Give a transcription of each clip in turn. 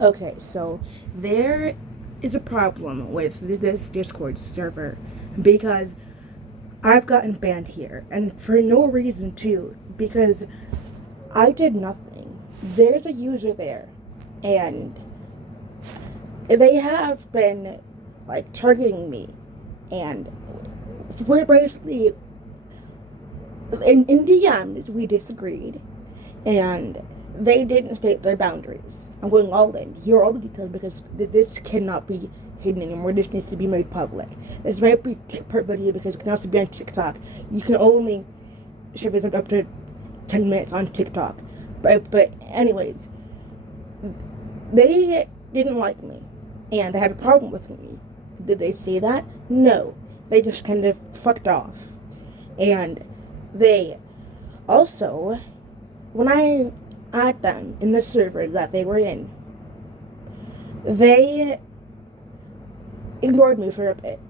Okay, so there is a problem with this Discord server because I've gotten banned here, and for no reason too, because I did nothing. There's a user there, and they have been like targeting me, and we're basically in DMs we disagreed, and they didn't state their boundaries. I'm going all in. Here are all the details because this cannot be hidden anymore. This needs to be made public. This might be per video because it can also be on TikTok. You can only share this up to 10 minutes on TikTok. But anyways, they didn't like me, and they had a problem with me. Did they say that? No. They just kind of fucked off. And they also, when I add them in the server that they were in, they ignored me for a bit.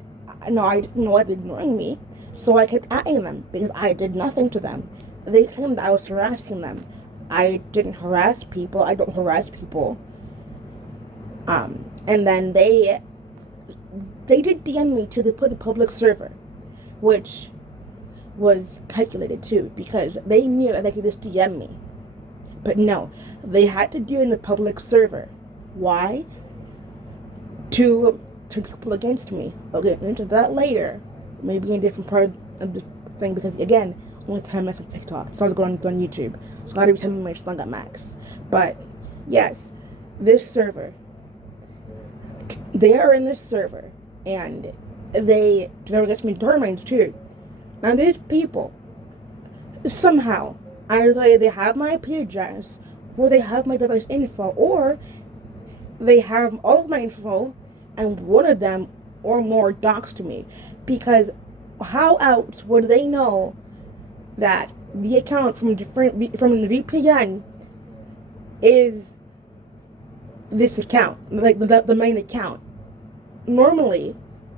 No, I didn't know what ignoring me, so I kept adding them because I did nothing to them. They claimed that I was harassing them. I didn't harass people. I don't harass people. And then they did DM me to the public server, which was calculated too because they knew that they could just DM me. But no, they had to do it in the public server. Why? To people against me. I'll get into that later. Maybe in a different part of the thing because again, only 10 minutes on TikTok. So I was going on YouTube. So I gotta be 10 minutes long at max. But yes, this server. They are in this server and they against me domains too. Now these people somehow either they have my IP address or they have my device info or they have all of my info and one of them or more doxed me because how else would they know that the account from the VPN is this account, like the main account. Normally,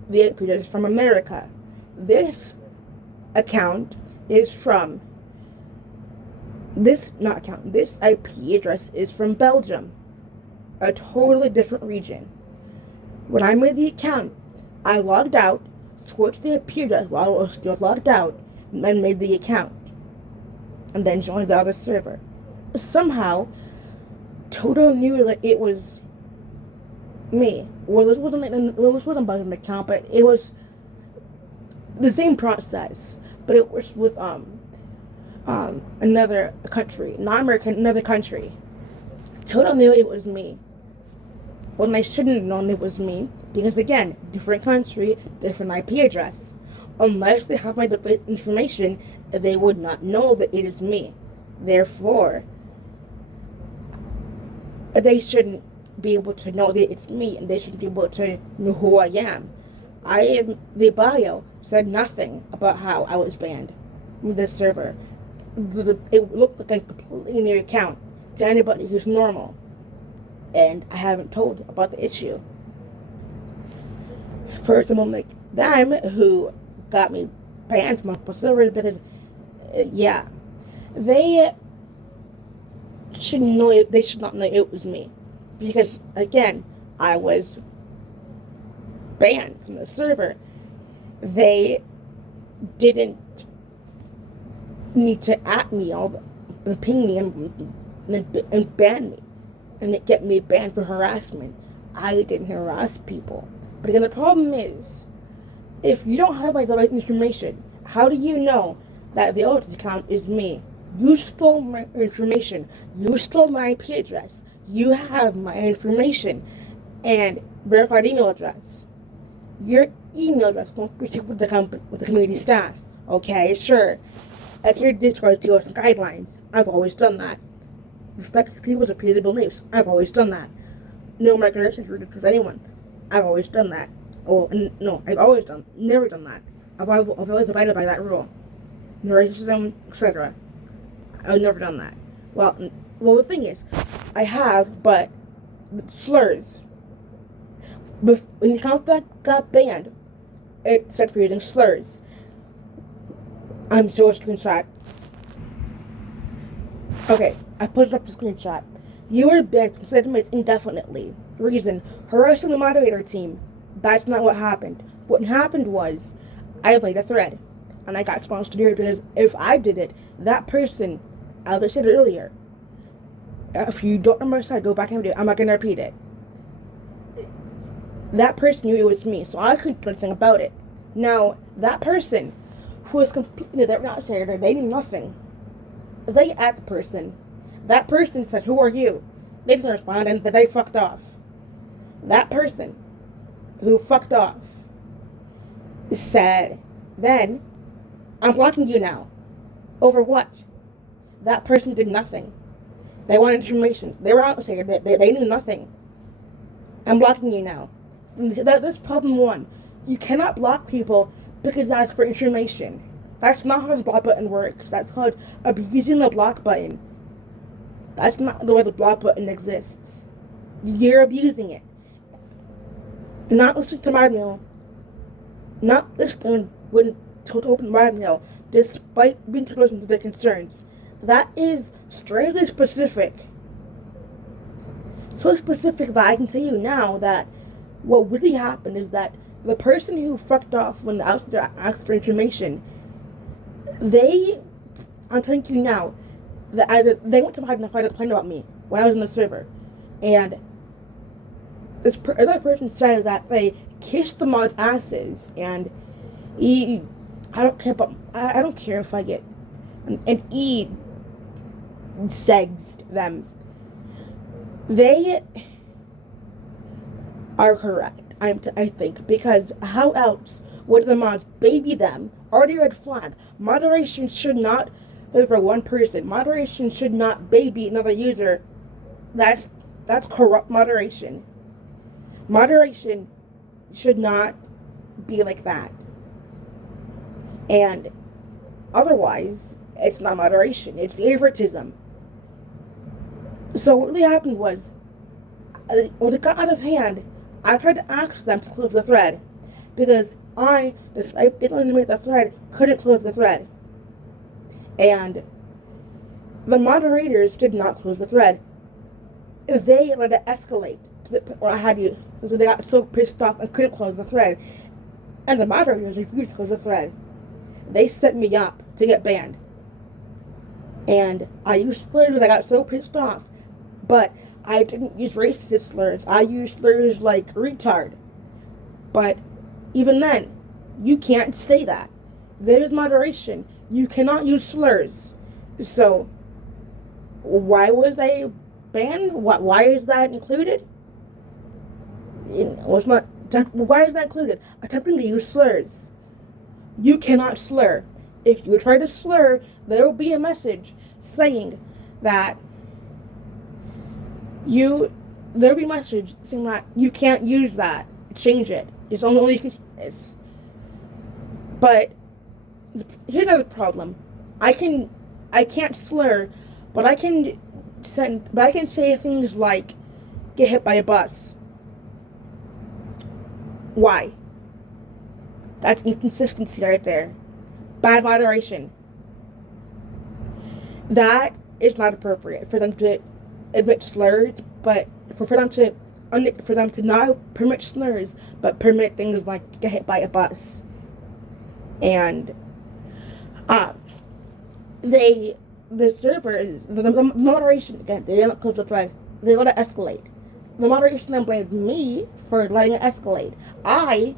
the IP address is from America. This account is from this IP address is from Belgium, a totally different region. When I made the account, I logged out, switched the IP address while I was still logged out, and then made the account, and then joined the other server. Somehow, Toto knew that it was me. Well, it wasn't about an account, but it was the same process. But it was with another country, not American, another country. Toto knew it was me. When I shouldn't have known it was me, because again, different country, different IP address. Unless they have my information, they would not know that it is me. Therefore, they shouldn't be able to know that it's me, and they shouldn't be able to know who I am. The bio said nothing about how I was banned from this server. It looked like a completely new account to anybody who's normal, and I haven't told about the issue. For someone like them who got me banned from multiple servers because, yeah, they should know it, they should not know it was me because again I was banned from the server. They didn't need to at me and ping me and ban me and get me banned for harassment. I didn't harass people. But again, the problem is if you don't have my device information, how do you know that the other account is me? You stole my information. You stole my IP address. You have my information and verified email address. Your email address won't be with the community staff. Okay, sure. Adhere to Discord's deals and guidelines. I've always done that. Respect people's opinions and beliefs. I've always done that. No microaggressions with anyone. I've always done that. Oh, no, never done that. I've always abided by that rule. No racism, etc. I've never done that. Well, the thing is, I have, but slurs. When your account got banned, it said for using slurs. I'm showing a screenshot. Okay, I put up the screenshot. You were banned from said inmates indefinitely. Reason, harassing the moderator team. That's not what happened. What happened was, I made a thread, and I got sponsored to do it because if I did it, that person, as I said earlier, if you don't remember what I go back and do it, I'm not going to repeat it. That person knew it was me, so I couldn't do anything about it. Now, that person, who was completely, they're not saying they knew nothing. They at the person. That person said, "Who are you?" They didn't respond, and they fucked off. That person who fucked off said, then, "I'm blocking you now." Over what? That person did nothing. They wanted information. They were out there. They knew nothing. I'm blocking you now. That's problem one. You cannot block people because that's for information. That's not how the block button works. That's called abusing the block button. That's not the way the block button exists. You're abusing it. Not listening to my mail. Not listening to open my mail, despite being to listen to their concerns. That is strangely specific. So specific that I can tell you now that what really happened is that the person who fucked off when the outsider asked for information, I'm telling you now, that they went to my and tried to complain about me when I was in the server. And this other person said that they kissed the mods' asses, and I don't care if I get, and sexed them. They are correct, I think, because how else would the mods baby them? Already red flag. Moderation should not favor one person. Moderation should not baby another user. That's corrupt moderation. Moderation should not be like that. And otherwise, it's not moderation. It's favoritism. So what really happened was, when it got out of hand, I tried to ask them to close the thread, because despite being able to make the thread, couldn't close the thread. And the moderators did not close the thread. They let it escalate to the point where so they got so pissed off and couldn't close the thread. And the moderators refused to close the thread. They set me up to get banned. And I used slurs because I got so pissed off. But I didn't use racist slurs. I used slurs like retard. But even then, you can't say that. There is moderation. You cannot use slurs. So, why was I banned? Why is that included? Why is that included? Attempting to use slurs. You cannot slur. If you try to slur, there will be a message saying that there'll be a message saying that you can't use that. Change it. It's only you can use this. But here's another problem. I can't slur, but I can say things like get hit by a bus. Why? That's inconsistency right there. Bad moderation. That is not appropriate for them to admit slurs, but for them to not permit slurs, but permit things like get hit by a bus. And the servers, the moderation, again, they didn't close the thread. They let it escalate. The moderation then blamed me for letting it escalate. I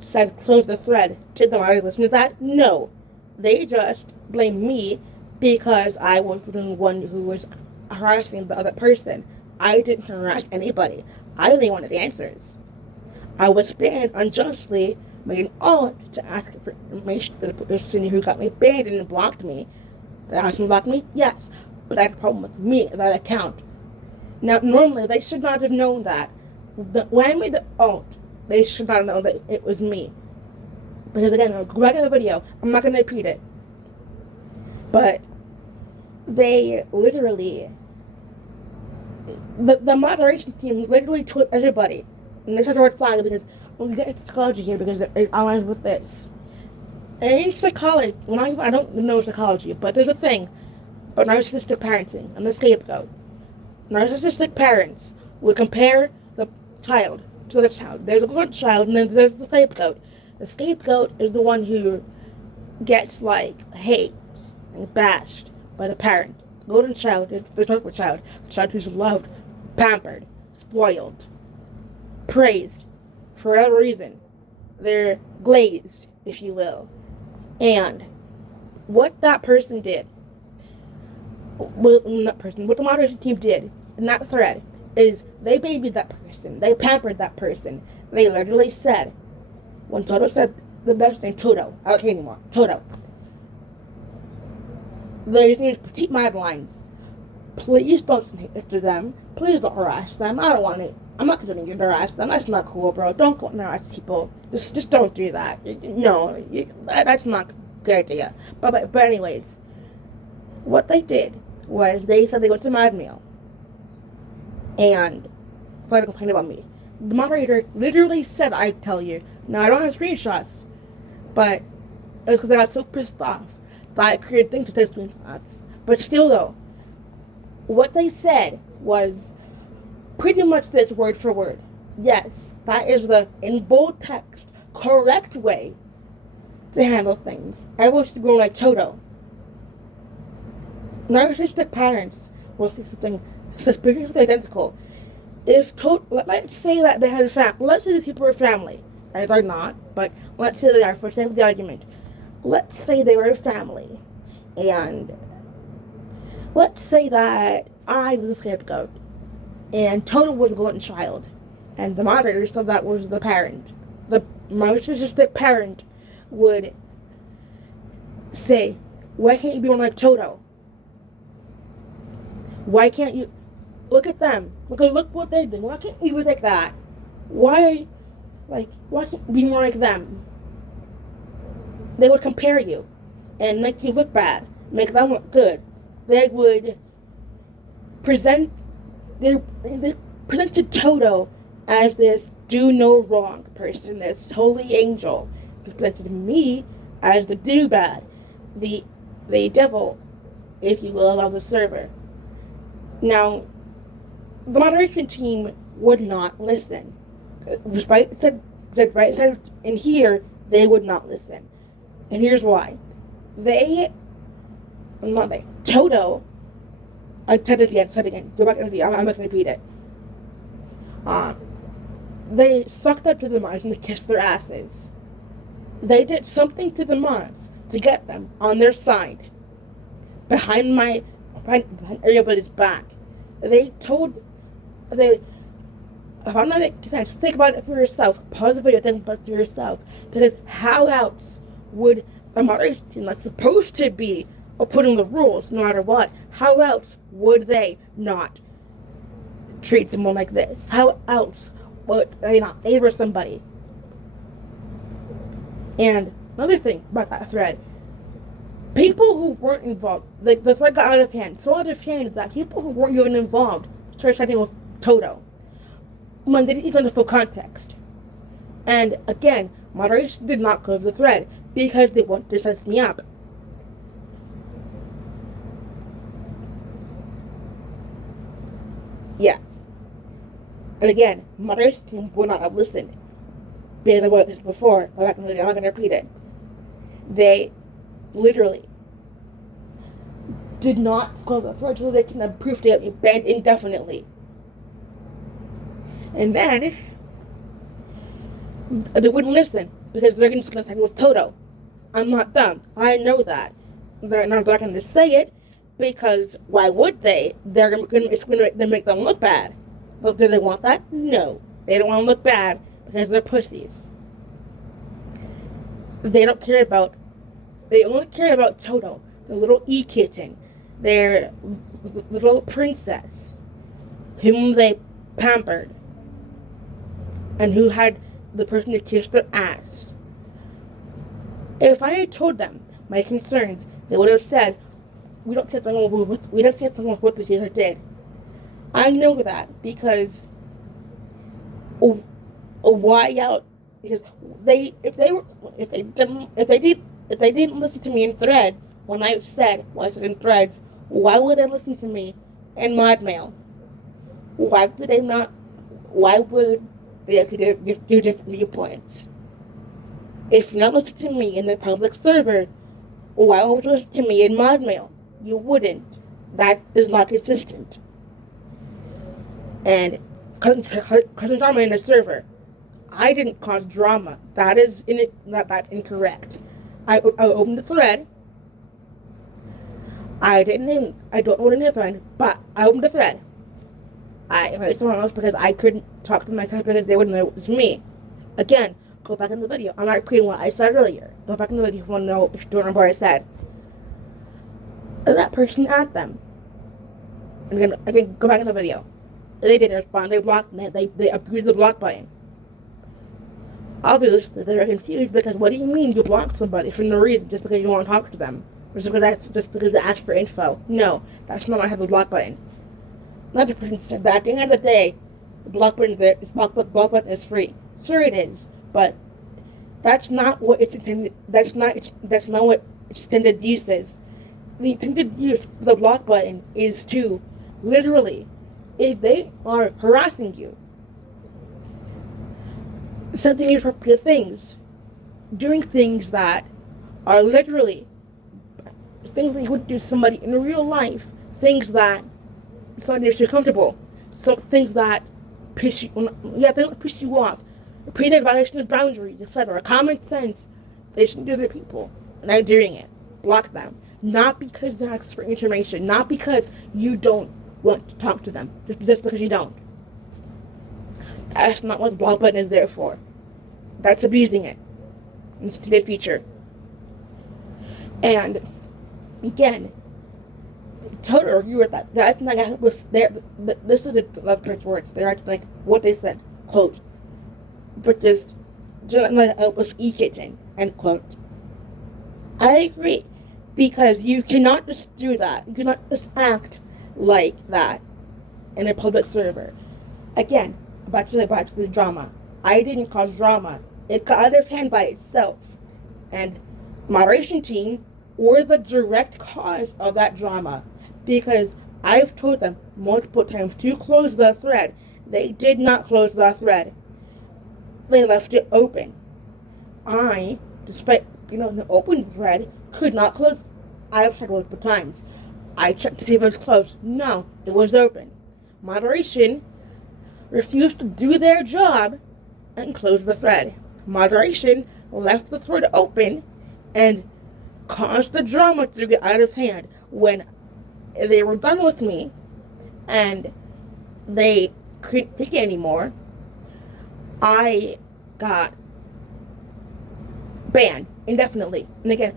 said close the thread. Did the moderator listen to that? No. They just blamed me because I was the one who was harassing the other person. I didn't harass anybody. I only wanted the answers. I was banned unjustly, made an oath to ask for information for the person who got me banned and blocked me. Did I ask him to block me? Yes. But I had a problem with me, that account. Now, normally, they should not have known that. When I made the oath, they should not have known that it was me. Because again, I'll go back in the video. I'm not going to repeat it. But they literally, the moderation team literally told everybody, and this is a red flag because when we get into psychology here, because it aligns with this. And in psychology, I don't know psychology, but there's a thing about narcissistic parenting. I'm the scapegoat. Narcissistic parents would compare the child to the child. There's a good child, and then there's the scapegoat. The scapegoat is the one who gets like hate and bashed by the parent. The golden child is the perfect child, the child who's loved, pampered, spoiled, praised for whatever reason. They're glazed, if you will. And what that person did, what the moderation team did in that thread is they babied that person. They pampered that person. They literally said, when Toto said the best name, Toto, I don't care anymore, Toto, there's these petite Madeleines. Please don't snake to them. Please don't harass them. I don't want it. I'm not going to harass them. That's not cool, bro. Don't go and harass people. Just don't do that. No, that's not a good idea. But anyways, what they did was they said they went to Mad Meal and tried to complain about me. The moderator literally said, I tell you. Now, I don't have screenshots, but it was because I got so pissed off that I created things to take screenshots. But still, though, what they said was pretty much this word for word. Yes, that is the, in bold text, correct way to handle things. Everyone should go like Toto. Narcissistic parents will see something suspiciously identical. If let's say that they had a family. Let's say these people were family. And they're not, but let's say they are, for sake of the argument. Let's say they were a family. And let's say that I was a scapegoat. And Toto was a golden child. And the moderator said that was the parent. The narcissistic parent would say, why can't you be one like Toto? Why can't you look at them? Look what they did. Why can't you be like that? Why can't you be more like them? They would compare you and make you look bad, make them look good. They would present they presented Toto as this do no wrong person, this holy angel. They presented me as the do bad, the devil, if you will, of the server. Now, the moderation team would not listen. Despite it said in here, they would not listen. And here's why. Toto, I said it again, go back and read it, I'm not going to repeat it. They sucked up to the mods and they kissed their asses. They did something to the mods to get them on their side. Behind everybody's back. If I'm not making sense, think about it for yourself. Pause the video, think about it for yourself. Because how else would a moderation team that's supposed to be putting the rules no matter what, how else would they not treat someone like this? How else would they not favor somebody? And another thing about that thread, people who weren't involved, like the thread got out of hand, so out of hand that people who weren't even involved started chatting with Toto when they didn't even know the full context. And again, moderation did not close the thread because they wanted to set me up. Yes. And again, moderation team would not have listened. Because I wrote this before, I'm not going to repeat it. They literally did not close the thread so they can have proof to get me banned indefinitely. And then they wouldn't listen because they're just going to side with Toto. I'm not dumb. I know that. They're not going to say it because why would they? It's going to make them look bad. But do they want that? No. They don't want to look bad because they're pussies. They only care about Toto, the little e-kitten, their little princess, whom they pampered, and who had the person to kiss their ass. If I had told them my concerns, they would have said, we don't see something with what the teacher did. I know that because why out? Because if they didn't listen to me in threads when I said in threads, why would they listen to me in Mod Mail? Why would they not? Why would they have to do different viewpoints? If you're not listening to me in the public server, why would you listen to me in mod mail? You wouldn't. That is not consistent. And causing drama in the server, I didn't cause drama. That's incorrect. I opened the thread. I don't know the thread, but I opened the thread. I invited someone else because I couldn't talk to myself because they wouldn't know it was me. Again, go back in the video. I'm not repeating what I said earlier. Go back in the video if you want to know, if you don't remember what I said. And that person at them. And again, go back in the video. They didn't respond. They blocked me. They abused the block button. Obviously, they were confused because what do you mean you blocked somebody for no reason just because you want to talk to them? Or just because they asked for info? No, that's not why I have the block button. Another person said that at the end of the day, the block button is free. Sure it is, but that's not what it's intended. That's not what its intended use is. The intended use of the block button is to literally, if they are harassing you, sending inappropriate things, doing things that are literally things that you would do to somebody in real life, things that makes you comfortable, so things that piss you off, repeated violation of boundaries, etc. Common sense, they shouldn't do their people, and they're doing it. Block them. Not because they ask for information, not because you don't want to talk to them, just because you don't. That's not what the block button is there for. That's abusing it. It's a feature. And again, totally agree with that. They're acting like I was there. This is the correct words. They're acting like what they said, quote. But just like I was e-kitchen, end quote. I agree. Because you cannot just do that. You cannot just act like that in a public server. Again, back to the drama. I didn't cause drama. It got out of hand by itself. And moderation team were the direct cause of that drama. Because I've told them multiple times to close the thread. They did not close the thread. They left it open. I, despite an open thread, could not close. I've tried multiple times. I checked to see if it was closed. No, it was open. Moderation refused to do their job and close the thread. Moderation left the thread open and caused the drama to get out of hand. When they were done with me and they couldn't take it anymore, I got banned indefinitely. And again,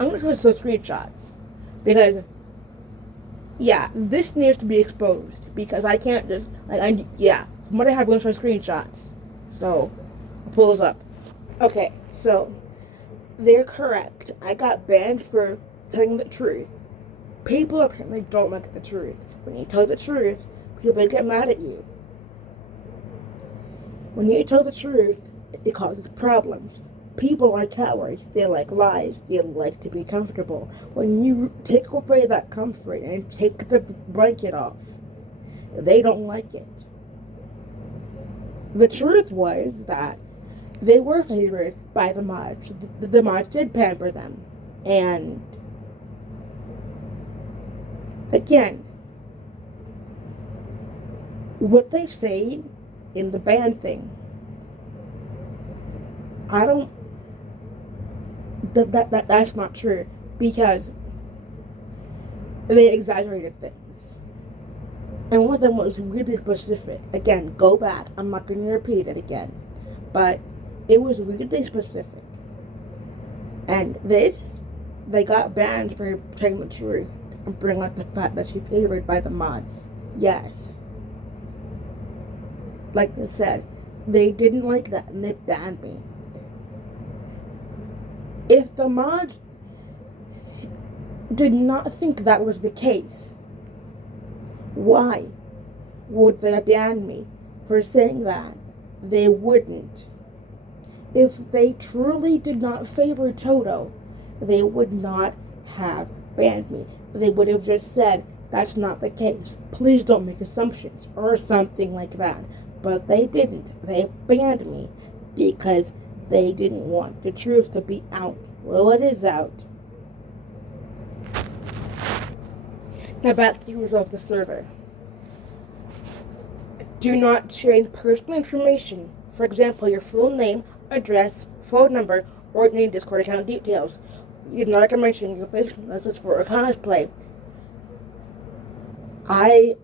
I'm going to show some screenshots because, yeah, this needs to be exposed because I can't just, from what I have, I'm going to show screenshots. So, I'll pull those up. Okay, so, they're correct. I got banned for telling the truth. People apparently don't like the truth. When you tell the truth, people get mad at you. When you tell the truth, it causes problems. People are cowards. They like lies. They like to be comfortable. When you take away that comfort and take the blanket off, they don't like it. The truth was that they were favored by the mods. The mods did pamper them. And again, what they say in the ban thing, that's not true, because they exaggerated things. And one of them was really specific. Again, go back. I'm not going to repeat it again. But it was really specific. And they got banned for telling the truth and bringing up the fact that she's favored by the mods. Yes. Like I said, they didn't like that and they banned me. If the mods did not think that was the case, why would they ban me for saying that? They wouldn't. If they truly did not favor Toto, they would not have banned me. They would have just said, That's not the case. Please don't make assumptions or something like that. But they didn't. They banned me because they didn't want the truth to be out. Well, it is out. Now back to the users of the server. Do not change personal information. For example, your full name, address, phone number, or any Discord account details. You do not like to mention your face unless it's for a cosplay. I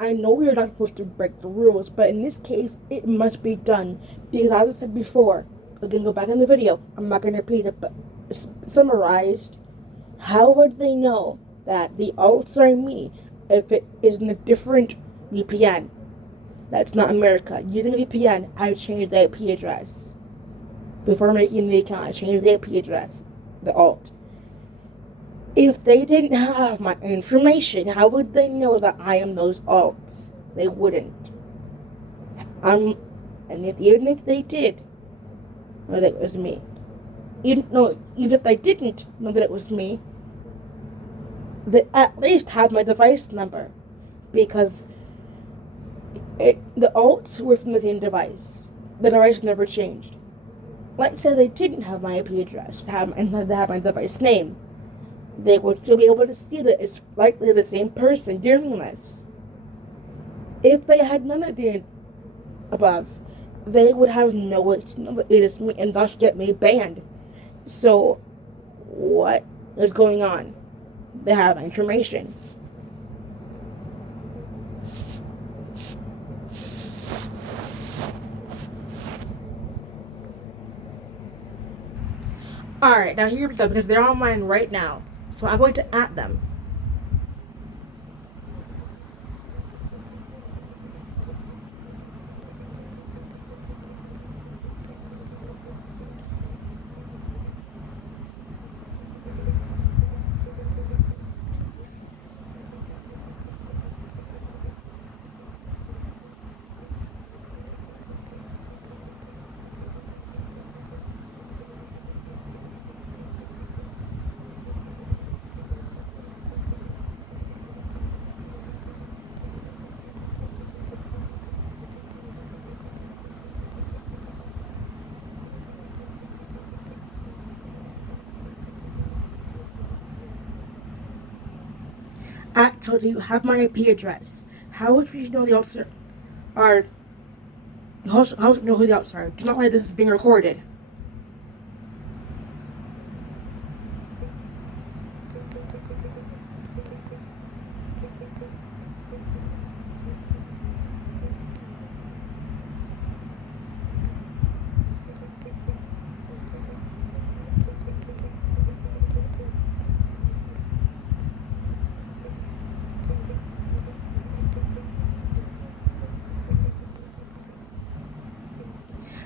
know we are not supposed to break the rules, but in this case, it must be done. Because as I said before, we can go back in the video. I'm not going to repeat it, but summarized. How would they know that the alts are me if it is in a different VPN? That's not America. Using a VPN, I changed the IP address. Before making the account, I changed the IP address, the alt. If they didn't have my information, how would they know that I am those alts? They wouldn't. And even if they did, know that it was me. Even if they didn't know that it was me, they at least have my device number, because the alts were from the same device. The device never changed. Let's say they didn't have my IP address and they have my device name. They would still be able to see that it's likely the same person doing this. If they had none of the above, they would have no way to know that it is me and thus get me banned. So, what is going on? They have information. Alright, now here we go, because they're online right now. So I'm going to add them. I told you, have my IP address. How would you know the alts are? How would you know who the alts are? Do not like this is being recorded.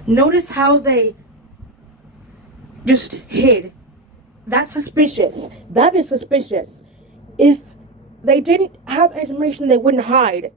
Notice how they just hid. That's suspicious. That is suspicious. If they didn't have information, they wouldn't hide.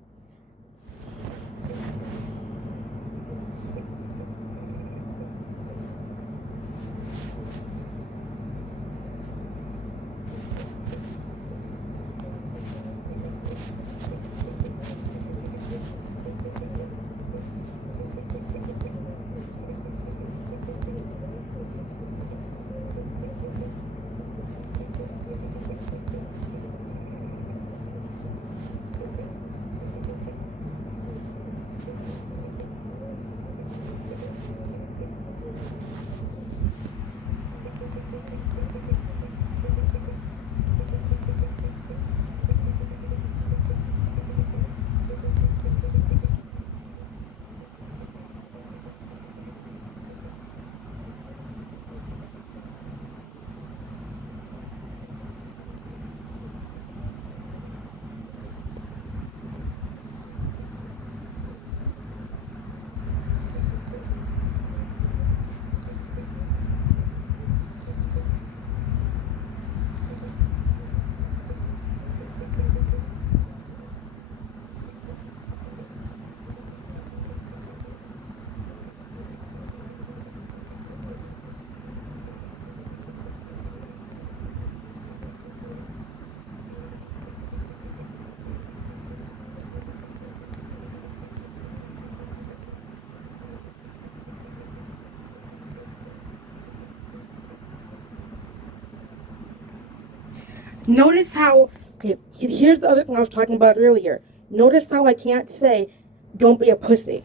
Notice how, okay, here's the other thing I was talking about earlier. Notice how I can't say, don't be a pussy.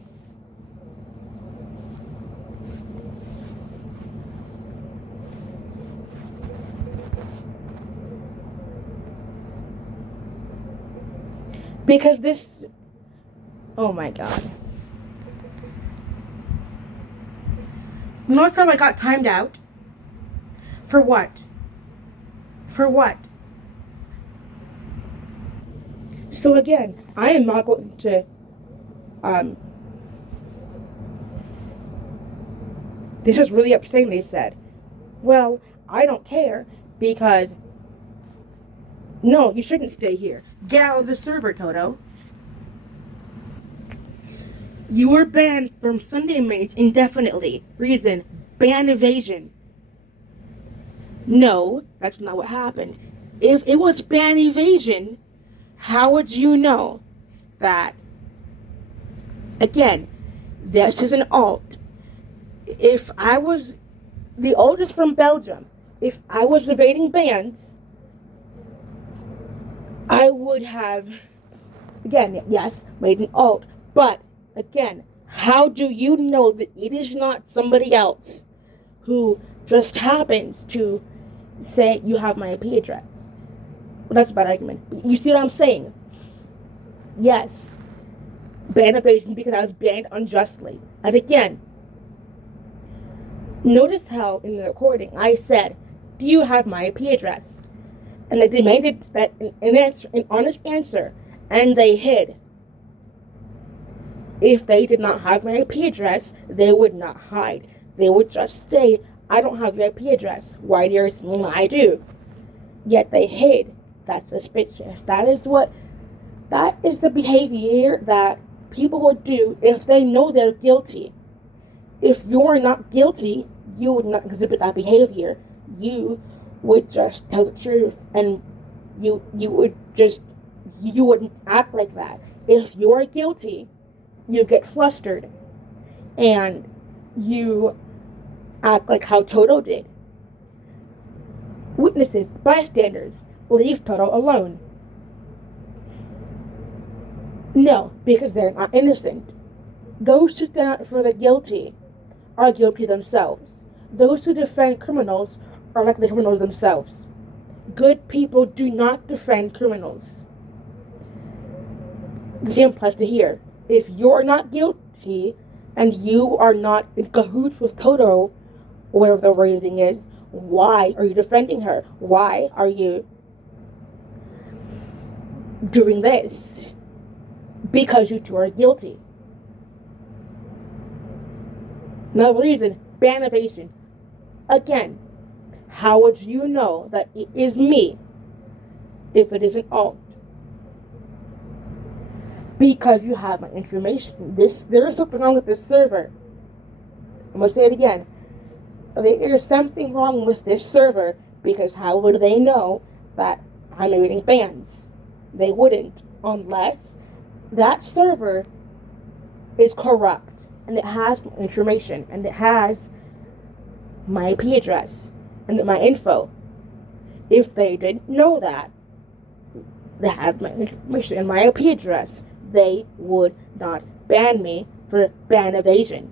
Because this, oh my god. Notice how I got timed out? For what? For what? So again, I am not going to, this is really upsetting, they said. Well, I don't care because, no, you shouldn't stay here. Get out of the server, Toto. You were banned from Sunday Mates indefinitely. Reason, ban evasion. No, that's not what happened. If it was ban evasion, how would you know that? Again, this is an alt. If I was, the alt is from Belgium. If I was evading bans, I would have, again, yes, made an alt. But, again, how do you know that it is not somebody else who just happens to say you have my IP address? Well, that's a bad argument. You see what I'm saying? Yes. Ban evasion because I was banned unjustly. And again, notice how in the recording I said, do you have my IP address? And they demanded that an honest answer, and they hid. If they did not have my IP address, they would not hide. They would just say, I don't have your IP address. Why do you assume I do? Yet they hid. That's suspicious. That is the behavior that people would do if they know they're guilty. If you're not guilty, you would not exhibit that behavior. You would just tell the truth, and you wouldn't act like that. If you're guilty, you get flustered, and you act like how Toto did. Witnesses, bystanders, leave Toto alone. No, because they're not innocent. Those who stand up for the guilty are guilty themselves. Those who defend criminals are like the criminals themselves. Good people do not defend criminals. The same applies to here. If you're not guilty and you are not in cahoots with Toto, or whatever the rating is, why are you defending her? Why are you doing this? Because you two are guilty. Another reason, ban evasion. Again, how would you know that it is me if it isn't alt? Because you have my information. There is something wrong with this server. I'm going to say it again. There is something wrong with this server, because how would they know that I'm evading bans? They wouldn't, unless that server is corrupt and it has information and it has my IP address and my info. If they didn't know that, they have my information and my IP address, they would not ban me for ban evasion.